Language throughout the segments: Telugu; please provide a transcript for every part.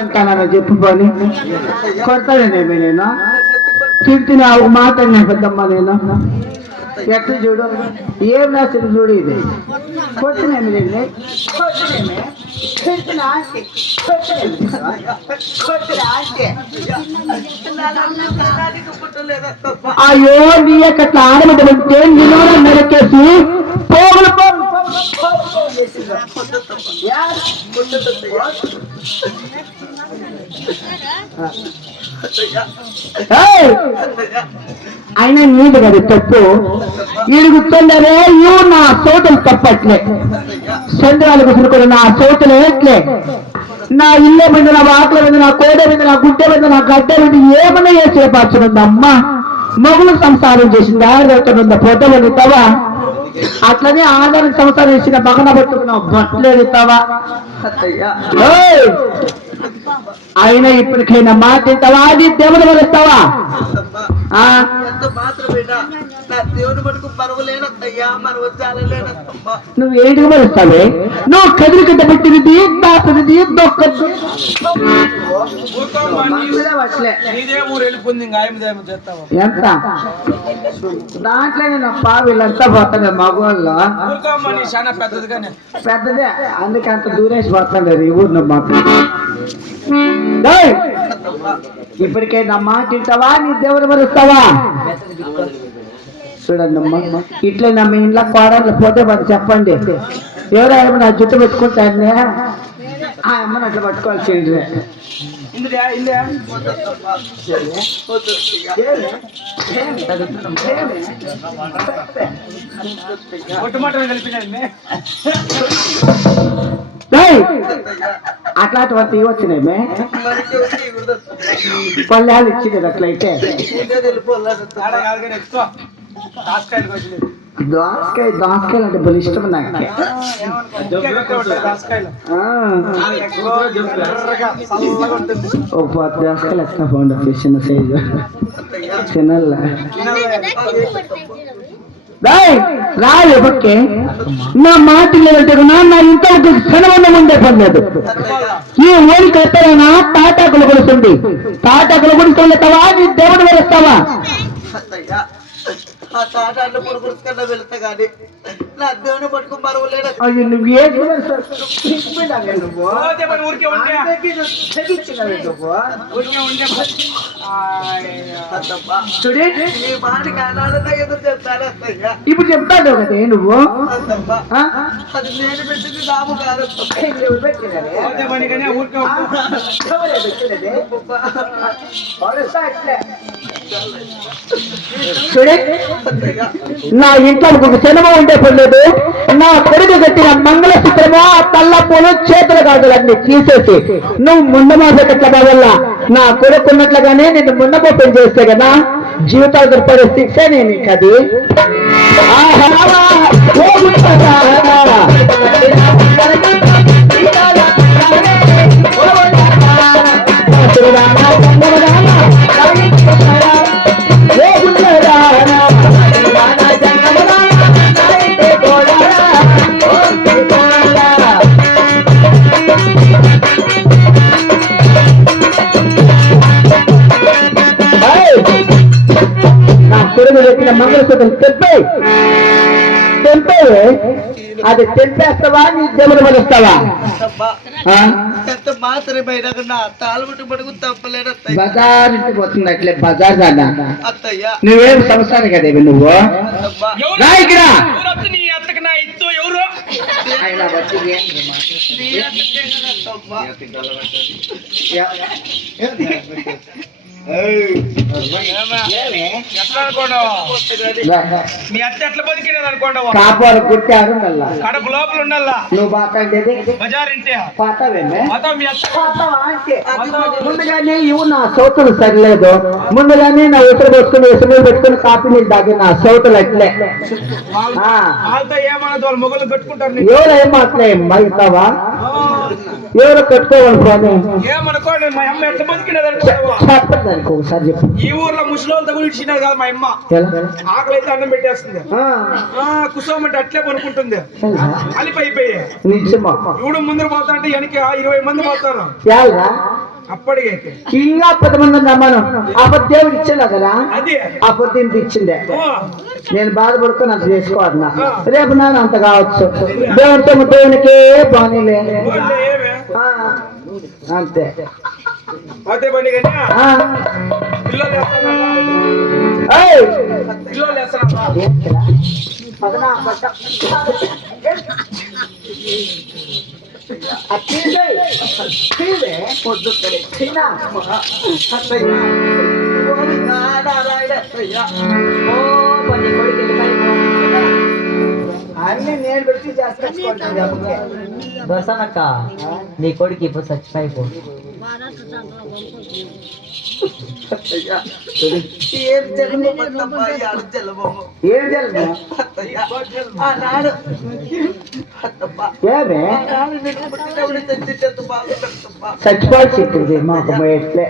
అంటానని చెప్పుకొని కొడతాడేనేమి నేను తిడుతున్నా ఒక మాట పెద్దమ్మ నేను ఎట్లా చూడు ఏం రాసిన చూడు ఇది కొట్టినేమి నేను అయ్యో నీ యొక్క ఆడమంటే నిలువ నరకేసి పోగులు అయినా నీది కదా తప్పు ఈడుగుతుండరే ఇవి నా సోటలు తప్పట్లే చంద్రాలు కుసురుకుని నా సోటలు ఏట్లే నా ఇల్లే మీద నా వాకుల మీద నా కోడ మీద నా గుడ్డ మీద నా గడ్డ మీద ఏమన్నా ఏ చేపడుతుంది అమ్మ మొగులు సంసారం చేసిందా రేపుతుందా ఫోటోలు ఎడుతావా అట్లనే ఆధారం సంసారం చేసిన మగన పట్టుకున్నావు బట్టలు ఎడుతావా అయినా ఇప్పటికైనా మాట తింటావా అది దేవుడు వలుస్తావా నువ్వు ఏంటికి మరుస్తావే నువ్వు కదిలి కట్ట పెట్టినది దాతది దొక్కదు ఎంత దాంట్లో నేను వీళ్ళంతా పోతాను మగవాళ్ళు పెద్దదే అందుకే అంత దూరేసి పోతాను ఈ ఊరు మాకు ఇప్పటికే నా మాట తింటావా నీ దేవుడు మరుస్తావా చూడండి అమ్మ ఇట్లా నా మీ ఇంట్లో కోడళ్ళు పోతే మరి చెప్పండి ఎవరైనా నా జుట్టు పెట్టుకుంటానే ఆ అమ్మని అట్లా పట్టుకోవాల్సింది అట్లాంటి వచ్చినాయి మే పల్లెలు ఇచ్చింది అట్లయితే దోసకాయలు అంటే బలి ఇష్టం నాకు ఒక 10 దోసకాయలు ఎట్లా పోండి చిన్న సైజు చిన్న రాలే పక్కే నా మాట లేదంటే నా ఇంత ఒక క్షణం ఉండే పర్లేదు ఈ ఊరికి ఎత్తైనా తాటాకులు కొలుస్తుంది తాటాకులు కొలుస్తావా నీ దేవుడు వరుస్తావా వెళ్తా కానీ నా దేవుని పట్టుకుని మరవలేడు నువ్వు ఇప్పుడు చెప్తాడు కదే నువ్వు అది నేను పెట్టింది నాము కాదు చూడే నా ఇంట్లో ఒక సినిమా ఉండే పర్లేదు నా కొడుకు కట్టిన మంగళసూత్రము ఆ తల్లప్పులు చేతులు కాదులన్నీ తీసేసి నువ్వు ముండమాసట్ల వల్ల నా కొడుకు ఉన్నట్లుగానే నేను ముండపోపం చేస్తే కదా జీవితాలు పడే శిక్ష నేను కది మంగళసూత్రం తెంపే అది తెంపేస్తావా నీ దేవుడు మలుస్తావా బజార్ ఇంటికి పోతుంది అట్లే బజార్ దాదా నువ్వేం సంసారం కదేవి నువ్వు రా ఇక్కడ కాపాడు కుట్టారు కడప లోపల ఉండాలా నువ్వు బాకండి ముందుగానే ఇవి నా సౌతులు సరిలేదు ముందుగానే నా ఉత్తర పెట్టుకుని ఎసుమీలు పెట్టుకుని కాపీ నీళ్ళు తాగి నా సౌతులు అట్లే ఎవరు ఏమాట్లే మరుగుతావా ఎవరు కట్టుకోవాలి పోనీ చెప్పండి ఒకసారి చెప్పు ఈ ఊర్లో ముసలితో కూడా ఇచ్చినారు కదా మా అమ్మ ఆకలి అయితే అన్నం పెట్టేస్తుంది కుసోమంటే అట్లే పనుకుంటుంది అలిపైపోయి నిజమా ఇప్పుడు ముందు పోతా అంటే వెనక 20 మంది పోతారు అప్పటికైతే ఇంకా 10 మందిని రమ్మను అప్పుడు దేవుడు ఇచ్చిండ కదా అది అప్పుడు దీనికి ఇచ్చిండే నేను బాధపడుకొని అంత చేసుకోవద్దా రేపు నాన్న అంత కావచ్చు దేవుడితో దేవునికి బాగానే ఏమే అంతే అదే పని కానీ ఆ. పిల్లలు ఏయ్! పిల్లలు వేస్తానమ్మా పదనా పట్ట. ఆ తీసే. తీవే. పొద్దు తిన్నా. అత్తయ్య. ఓరి నారాయణ అత్తయ్య. ఓ పని కొడుకు అన్ని నేను పెట్టి చేస్తాను దర్శనక్క నీ కొడుకు ఇప్పుడు చచ్చిపోయిపో ఏం జన్మ ఏం జల్మ ఆనాడు ఏమే పుట్టినప్పుడు తెచ్చిట్టు బాగుంటుందమ్మా చచ్చిపోయి మాకు ఎట్లే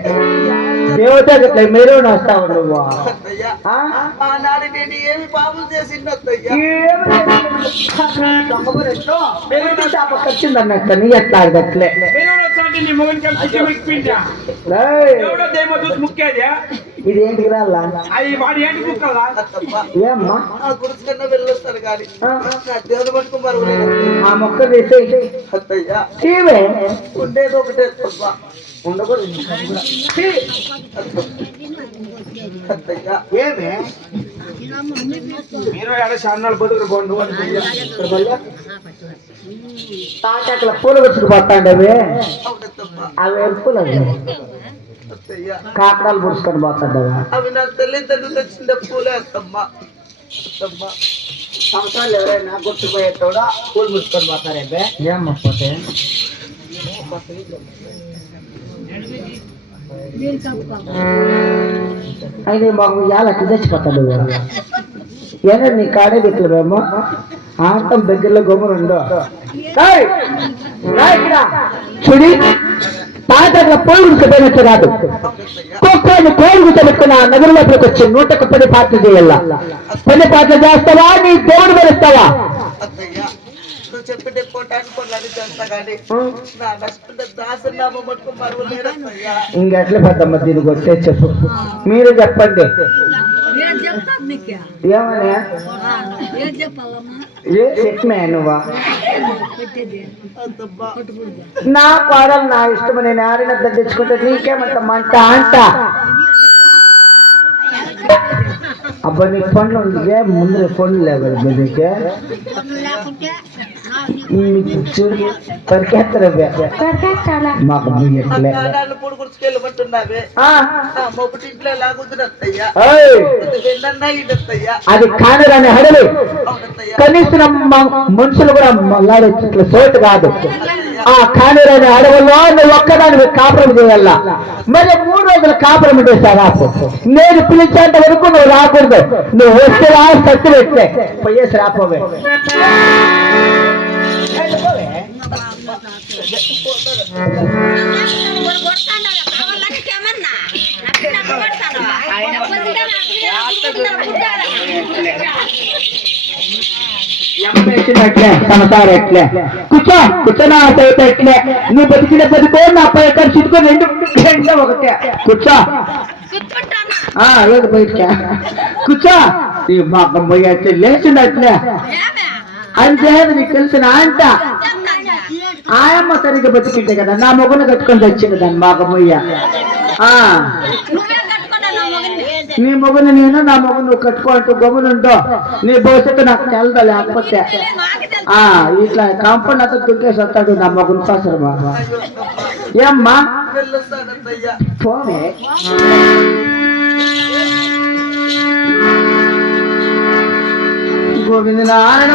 దేవత అట్లా మీరు వస్తావు నువ్వు ఆనాడు నేను ఏమి పాపం చేసిందయ్యా వచ్చింది అన్నట్టు నీ ఎట్లా అట్లే నీ మొగన్ కలిసి పిండా ఎవడో దేమో చూసి ముక్కేది ఇదేంటికి రాలా అది వాడి ఏంటి ముక్కలా ఏమ్మా ఆ గుడిసి కన్నా వెళ్ళొస్తారు కానీ దేవుడు పట్టుకుని మరుగులేదు ఆ మొక్క తీసేయి అత్తయ్యా తీవే ఉండేది ఒకటే అత్తమ్మా ఉండకూడదు అత్తయ్యా ఏమే మీరు ఏడ చాన్నాళ్ళు బతుకులు పోండు తాటాకుల పూలు వచ్చుకు పోతాండవి అవునత్తమ్మా అవి ఎరుపులు అవి అత్తయ్యా కాకడాలు పుడుచుకొని పోతాండవి అవి నా తల్లిదండ్రులు తెచ్చిన పూలే అత్తమ్మా అత్తమ్మా సంవత్సరాలు ఎవరైనా గుర్తుపోయేటోడా పూలు పుచ్చుకొని పోతారే ఏమ్మా పోతే అయితే మాకు ఇవాళ తెచ్చిపోతాడు ఏదో నీ కాడే దిక్కులేమో ఆటం దగ్గరలో గొమ్మనుండో చూడి తాతగా పోయి గుర్తుపోయినట్టు కాదు ఒక్కొక్కరిని కోడి గుర్తుపెట్టుకున్న నగరంలోకి వచ్చి 110 పాటలు చేయాల 10 పాటలు చేస్తావా నీ దేవుడు వెలుస్తావా అత్తయ్యా నువ్వు చెప్పితే పోటానికి కొన్నాడు చేస్తా కానీ నా నష్టం దాసనామా పట్టుకుని మరుగులేదు అత్తయ్యా ఇంకెట్లా పెద్దమ్మ దీనికి వచ్చే చెప్పు మీరు చెప్పండి ఏమన్నా ఏ చెప్పమే నువ్వా నా కోడలు నా ఇష్టం నేను ఆడిన తెచ్చుకుంటే నీకేమంట మంట అంట అబ్బా నీకు ఫోన్లు ఉంది ముందు ఫోన్లు లేవు నీకే చూడు పరికేస్తారు మాకు ఎట్లే నాన్న పూడు గుర్తుకెళ్ళమంటున్నావే మొక్కటి ఇంట్లో ఎలాగుంది అత్తయ్యా వెళ్ళన్నా ఇదత్తయ్యా అది కానరాని హడలు అవునత్తయ్యా కనీసం మనుషులు కూడా మళ్ళాడే చోటు కాదు ఆ కానరాని అడవుల్లో నువ్వు ఒక్కదాని కాపురం చేయాల మరి 3 రోజులు కాపురం చేశారా నేను పిలిచేంత వరకు నువ్వు రాకూడదు నువ్వు వస్తే రా సత్తి పెట్టే పోయేసి రాపోవే ఎట్లే సంసారం ఎట్లే కూర్చోనా సైతం ఎట్లే నువ్వు బతికిన బతుకో నా పై ఎక్కడ చుట్టుకొని 2 గంటల ఒకటే కూర్చో లేదు బయట కూర్చో మా అమ్మయ్య లేచింది అట్లే అంతే నీకు తెలిసిన అంట ఆయమ్మ సరిగ్గా బతికింటే కదా నా మొగను కట్టుకొని తెచ్చింది దాన్ని మా అమ్మయ్య నీ మొగను నేను నా మొగను నువ్వు కట్టుకోంటూ గమ్మునుంటో నీ భవిష్యత్తు నాకు తెలదా లేకపోతే ఇట్లా కాంపౌండ్ అంతా దుంకేసి వస్తాడు నా మొగను కోసరమా ఏమ్మా వెళ్ళొస్తానత్తయ్యా పోనే గోవింద నారాయణ